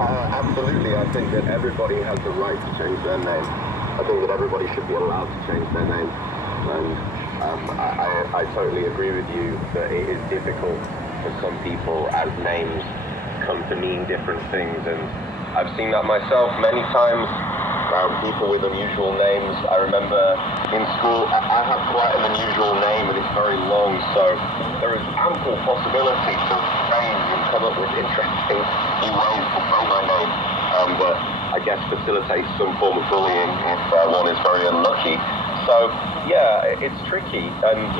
Absolutely. I think that everybody has the right to change their name. I think that everybody should be allowed to change their name. And I totally agree with you that it is difficult for some people as names come to mean different things. And I've seen that myself many times. People with unusual names. I remember in school, I have quite an unusual name and it's very long, so there is ample possibility to change and come up with interesting new ways to spell my name. But I guess facilitates some form of bullying if one is very unlucky. So yeah, it's tricky, and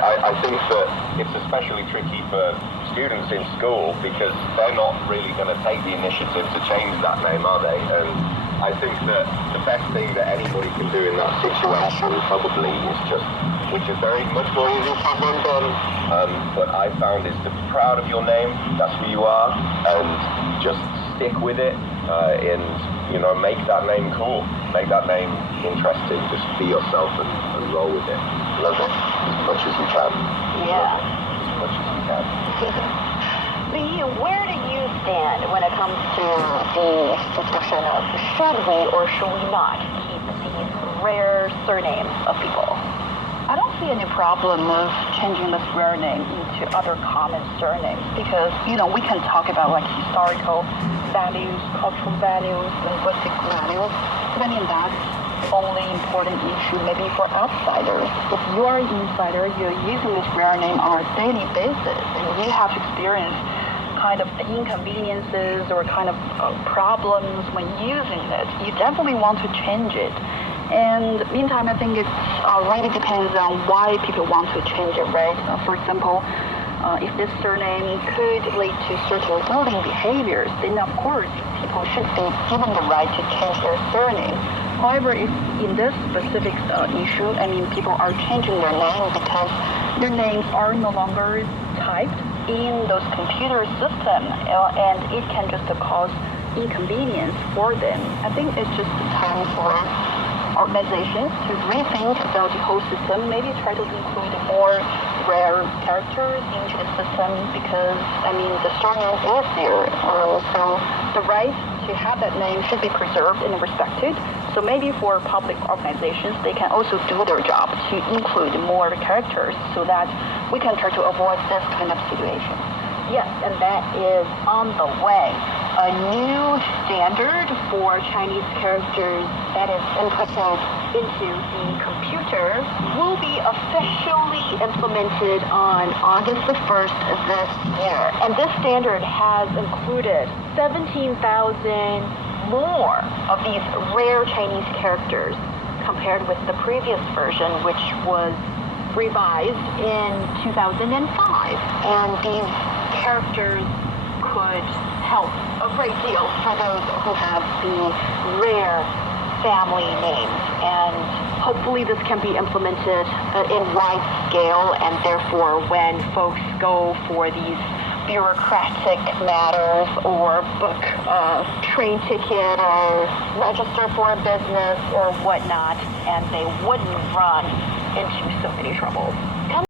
I think that it's especially tricky for students in school because they're not really going to take the initiative to change that name, are they? And I think that the best thing that anybody can do in that situation probably is just, which is very much more easy said than done, but I found is to be proud of your name, that's who you are, and just stick with it, and make that name cool, make that name interesting, just be yourself and roll with it. Love it as much as you can. Yeah. As much as you can. Lee, where do you stand when it comes to the discussion of should we or should we not keep these rare surnames of people? I don't see any problem of changing this rare name into other common surnames because, we can talk about like historical values, cultural values, linguistic values. But I mean, that's only important issue maybe for outsiders. If you are an insider, you're using this rare name on a daily basis and you have experienced kind of inconveniences or kind of problems when using it, you definitely want to change it. And meantime, I think it really depends on why people want to change it, right? For example, if this surname could lead to certain bullying behaviors, then of course people should be given the right to change their surname. However, if in this specific issue, people are changing their name because their names are no longer typed in those computer systems, and it can just cause inconvenience for them. I think it's just time for organizations to rethink about the whole system, maybe try to include more rare characters into the system because, the surname is there. So the right to have that name should be preserved and respected. So maybe for public organizations, they can also do their job to include more characters so that we can try to avoid this kind of situation. Yes, and that is on the way. A new standard for Chinese characters that is inputted into the computer will be officially implemented on August the 1st this year. And this standard has included 17,000 more of these rare Chinese characters compared with the previous version, which was revised in 2005. And these characters could help a great deal for those who have the rare family names. And hopefully this can be implemented in wide scale, and therefore when folks go for these bureaucratic matters or book a train ticket or register for a business or whatnot, and they wouldn't run into so many troubles.